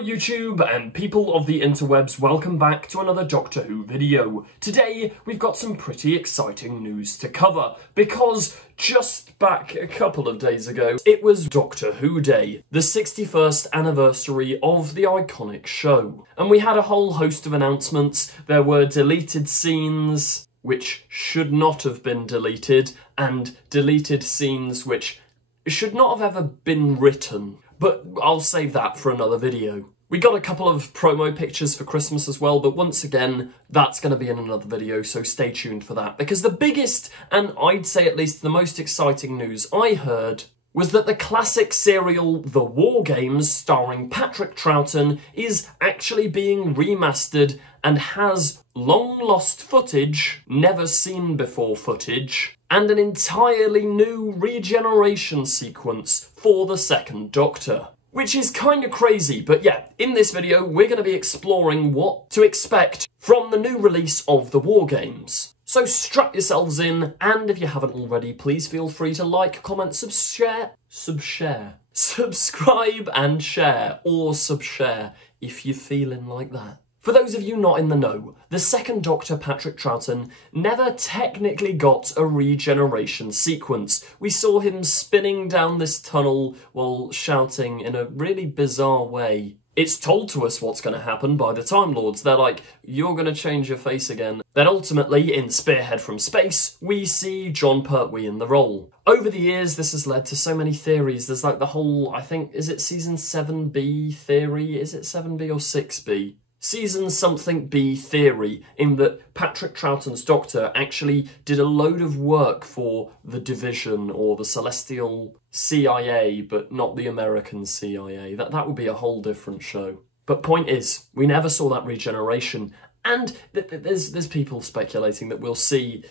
Hello YouTube and people of the interwebs, welcome back to another Doctor Who video. Today we've got some pretty exciting news to cover because just back a couple of days ago it was Doctor Who Day, the 61st anniversary of the iconic show. And we had a whole host of announcements. There were deleted scenes which should not have been deleted and deleted scenes which should not have ever been written. But I'll save that for another video. We got a couple of promo pictures for Christmas as well, but once again, that's going to be in another video, so stay tuned for that. Because the biggest, and I'd say at least the most exciting news I heard, was that the classic serial The War Games, starring Patrick Troughton, is actually being remastered and has long-lost footage, never-seen-before footage, and an entirely new regeneration sequence for the second Doctor. Which is kind of crazy, but yeah, in this video we're going to be exploring what to expect from the new release of the War Games. So strap yourselves in, and if you haven't already, please feel free to like, comment, subscribe and share, or subshare if you're feeling like that. For those of you not in the know, the second Doctor, Patrick Troughton, never technically got a regeneration sequence. We saw him spinning down this tunnel while shouting in a really bizarre way. It's told to us what's going to happen by the Time Lords. They're like, you're going to change your face again. Then ultimately, in Spearhead from Space, we see Jon Pertwee in the role. Over the years, this has led to so many theories. There's like the whole, I think, is it season 7B theory? Is it 7B or 6B? Season something B theory, in that Patrick Troughton's Doctor actually did a load of work for the Division or the Celestial CIA, but not the American CIA. That would be a whole different show. But point is, we never saw that regeneration, and there's people speculating that we'll see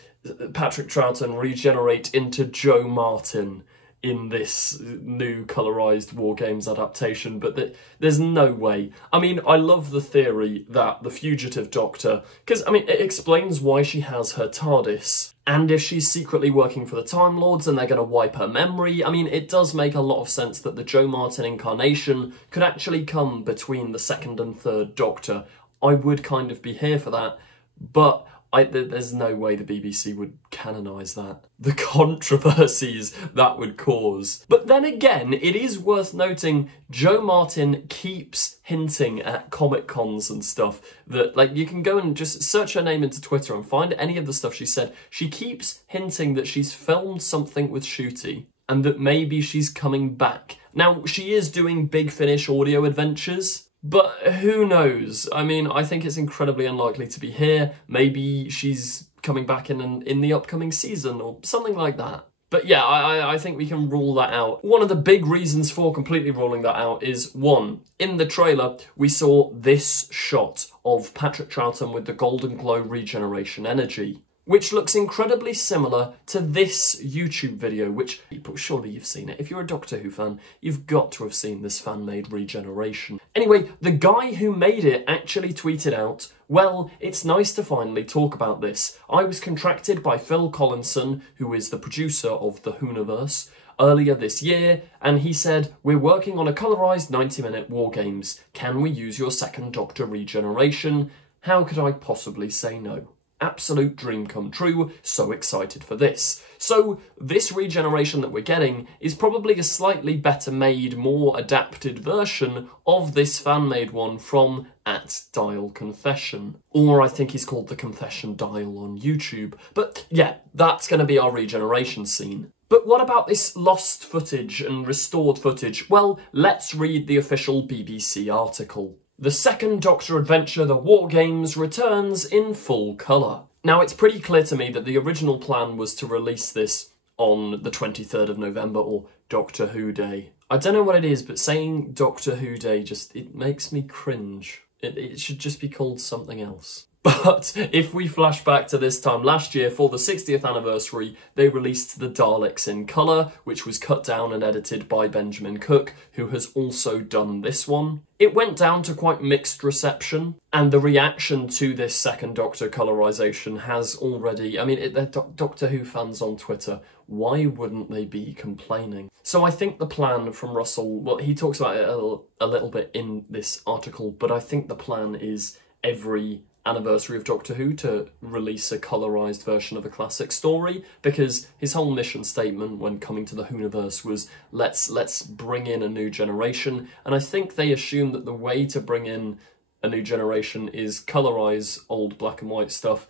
Patrick Troughton regenerate into Joe Martin in this new Colourised War Games adaptation, but there's no way. I mean, I love the theory that the fugitive Doctor, because, I mean, it explains why she has her TARDIS, and if she's secretly working for the Time Lords and they're going to wipe her memory, I mean, it does make a lot of sense that the Joe Martin incarnation could actually come between the second and third Doctor. I would kind of be here for that, but there's no way the BBC would canonise that. The controversies that would cause. But then again, it is worth noting Joe Martin keeps hinting at Comic Cons and stuff that, like, you can go and just search her name into Twitter and find any of the stuff she said. She keeps hinting that she's filmed something with Ncuti and that maybe she's coming back. Now, she is doing Big Finish audio adventures, but who knows? I mean, I think it's incredibly unlikely to be here. Maybe she's coming back in the upcoming season or something like that. But yeah, I think we can rule that out. One of the big reasons for completely ruling that out is, one, in the trailer, we saw this shot of Patrick Troughton with the Golden Glow regeneration energy, which looks incredibly similar to this YouTube video, which, surely you've seen it. If you're a Doctor Who fan, you've got to have seen this fan-made regeneration. Anyway, the guy who made it actually tweeted out, well, it's nice to finally talk about this. I was contracted by Phil Collinson, who is the producer of the Whoniverse, earlier this year, and he said, we're working on a Colourised 90-minute War Games. Can we use your second Doctor regeneration? How could I possibly say no? Absolute dream come true, so excited for this. So this regeneration that we're getting is probably a slightly better made, more adapted version of this fan-made one from @Dial Confession. Or I think he's called the Confession Dial on YouTube. But yeah, that's going to be our regeneration scene. But what about this lost footage and restored footage? Well, let's read the official BBC article. The second Doctor adventure, The War Games, returns in full colour. Now, it's pretty clear to me that the original plan was to release this on the 23rd of November, or Doctor Who Day. I don't know what it is, but saying Doctor Who Day it makes me cringe. It should just be called something else. But if we flash back to this time last year, for the 60th anniversary, they released the Daleks in colour, which was cut down and edited by Benjamin Cook, who has also done this one. It went down to quite mixed reception, and the reaction to this second Doctor colorisation has already... I mean, they're Doctor Who fans on Twitter. Why wouldn't they be complaining? So I think the plan from Russell... Well, he talks about it a little bit in this article, but I think the plan is every anniversary of Doctor Who to release a colorised version of a classic story, because his whole mission statement when coming to the Whoniverse was let's bring in a new generation, and I think they assume that the way to bring in a new generation is colorise old black and white stuff,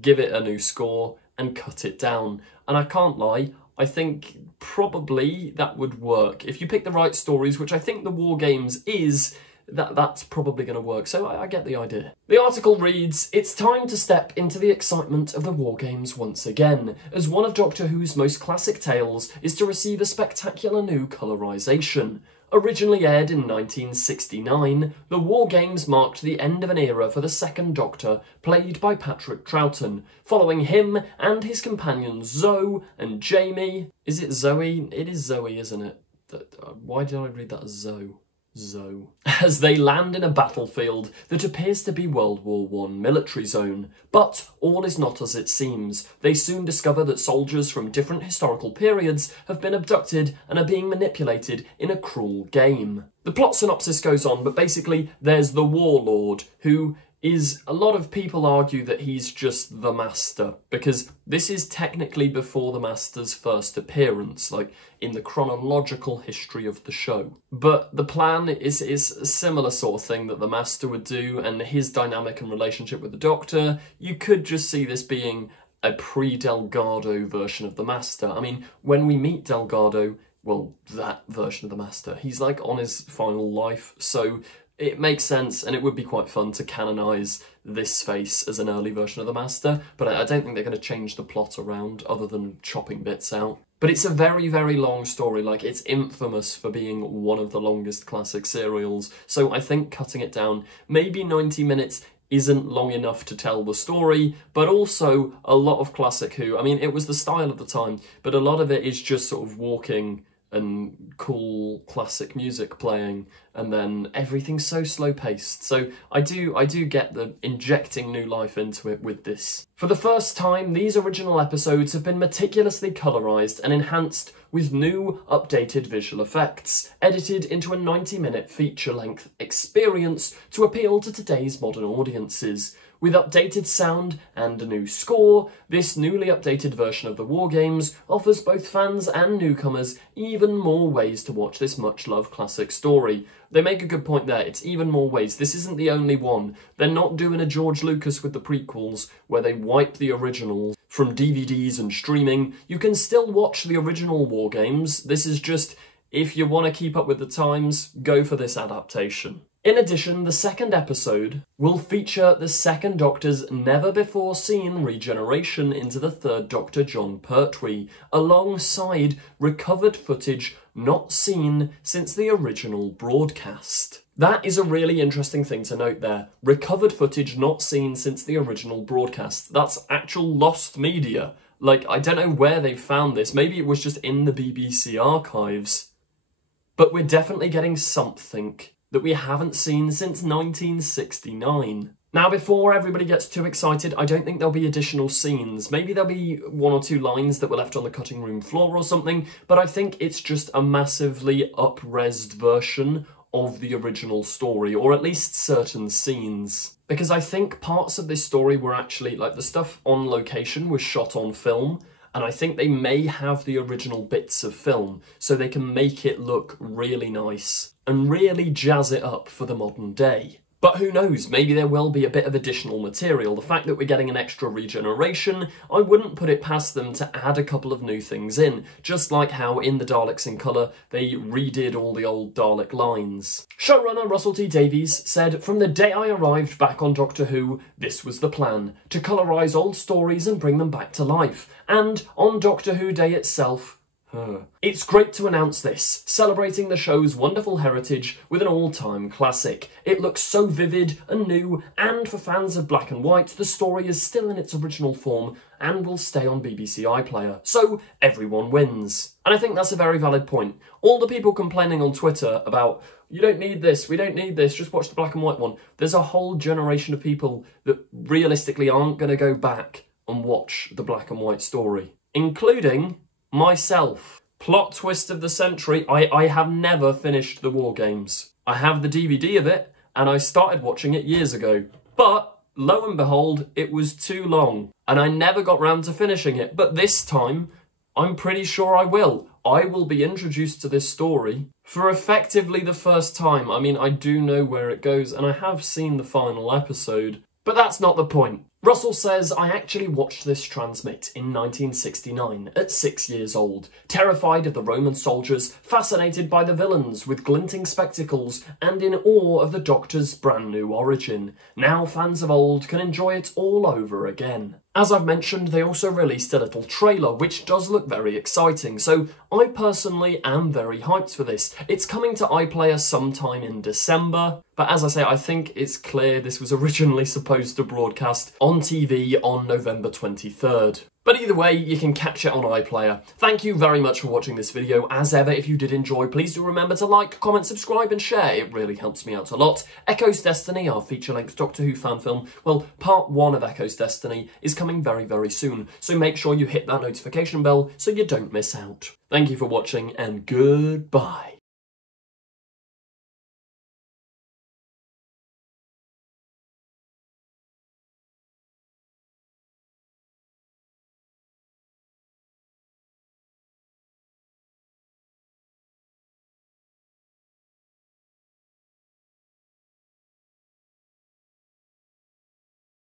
give it a new score and cut it down. And I can't lie, I think probably that would work if you pick the right stories, which I think the War Games is. That's probably going to work, so I get the idea. The article reads, "It's time to step into the excitement of the War Games once again, as one of Doctor Who's most classic tales is to receive a spectacular new colorisation. Originally aired in 1969, the War Games marked the end of an era for the second Doctor, played by Patrick Troughton, following him and his companions Zoe and Jamie." Is it Zoe? It is Zoe, isn't it? Why did I read that as Zoe? Zoe. As they land in a battlefield that appears to be World War I military zone. But all is not as it seems. They soon discover that soldiers from different historical periods have been abducted and are being manipulated in a cruel game. The plot synopsis goes on, but basically there's the Warlord, who is, a lot of people argue that he's just the Master, because this is technically before the Master's first appearance, like in the chronological history of the show. But the plan is a similar sort of thing that the Master would do, and his dynamic and relationship with the Doctor, you could just see this being a pre-Delgado version of the Master. I mean, when we meet Delgado, well, that version of the Master, he's like on his final life, so it makes sense, and it would be quite fun to canonise this face as an early version of the Master, but I don't think they're going to change the plot around other than chopping bits out. But it's a very, very long story, like it's infamous for being one of the longest classic serials, so I think cutting it down, maybe 90 minutes isn't long enough to tell the story, but also a lot of classic Who, I mean, it was the style of the time, but a lot of it is just sort of walking and cool classic music playing, and then everything's so slow-paced. So I do get the injecting new life into it with this. For the first time, these original episodes have been meticulously colorised and enhanced with new, updated visual effects, edited into a 90-minute feature-length experience to appeal to today's modern audiences. With updated sound and a new score, this newly updated version of the War Games offers both fans and newcomers even more ways to watch this much-loved classic story. They make a good point there, it's even more ways. This isn't the only one. They're not doing a George Lucas with the prequels, where they wipe the originals from DVDs and streaming. You can still watch the original War Games. This is just, if you want to keep up with the times, go for this adaptation. In addition, the second episode will feature the second Doctor's never-before-seen regeneration into the third Doctor, John Pertwee, alongside recovered footage not seen since the original broadcast. That is a really interesting thing to note there. Recovered footage not seen since the original broadcast. That's actual lost media. Like, I don't know where they found this. Maybe it was just in the BBC archives. But we're definitely getting something that we haven't seen since 1969. Now, before everybody gets too excited, I don't think there'll be additional scenes. Maybe there'll be 1 or 2 lines that were left on the cutting room floor or something, but I think it's just a massively up-resed version of the original story, or at least certain scenes. Because I think parts of this story were actually, like, the stuff on location was shot on film, and I think they may have the original bits of film, so they can make it look really nice and really jazz it up for the modern day. But who knows, maybe there will be a bit of additional material. The fact that we're getting an extra regeneration, I wouldn't put it past them to add a couple of new things in, just like how in the Daleks in Colour, they redid all the old Dalek lines. Showrunner Russell T Davies said, "From the day I arrived back on Doctor Who, this was the plan, to colorise old stories and bring them back to life. And on Doctor Who Day itself, It's great to announce this, celebrating the show's wonderful heritage with an all-time classic. It looks so vivid and new, and for fans of black and white, the story is still in its original form and will stay on BBC iPlayer. So everyone wins. And I think that's a very valid point. All the people complaining on Twitter about, you don't need this, we don't need this, just watch the black and white one. There's a whole generation of people that realistically aren't going to go back and watch the black and white story, including myself. Plot twist of the century, I have never finished the War Games. I have the DVD of it, and I started watching it years ago. But, lo and behold, it was too long, and I never got round to finishing it. But this time, I'm pretty sure I will. I will be introduced to this story for effectively the first time. I mean, I do know where it goes, and I have seen the final episode. But that's not the point. Russell says, I actually watched this transmit in 1969 at 6 years old, terrified of the Roman soldiers, fascinated by the villains with glinting spectacles, and in awe of the Doctor's brand new origin. Now fans of old can enjoy it all over again. As I've mentioned, they also released a little trailer, which does look very exciting, so I personally am very hyped for this. It's coming to iPlayer sometime in December, but as I say, I think it's clear this was originally supposed to broadcast on TV on November 23rd. But either way, you can catch it on iPlayer. Thank you very much for watching this video. As ever, if you did enjoy, please do remember to like, comment, subscribe and share. It really helps me out a lot. Echo's Destiny, our feature-length Doctor Who fan film, well, part 1 of Echo's Destiny is coming very, very soon. So make sure you hit that notification bell so you don't miss out. Thank you for watching and goodbye.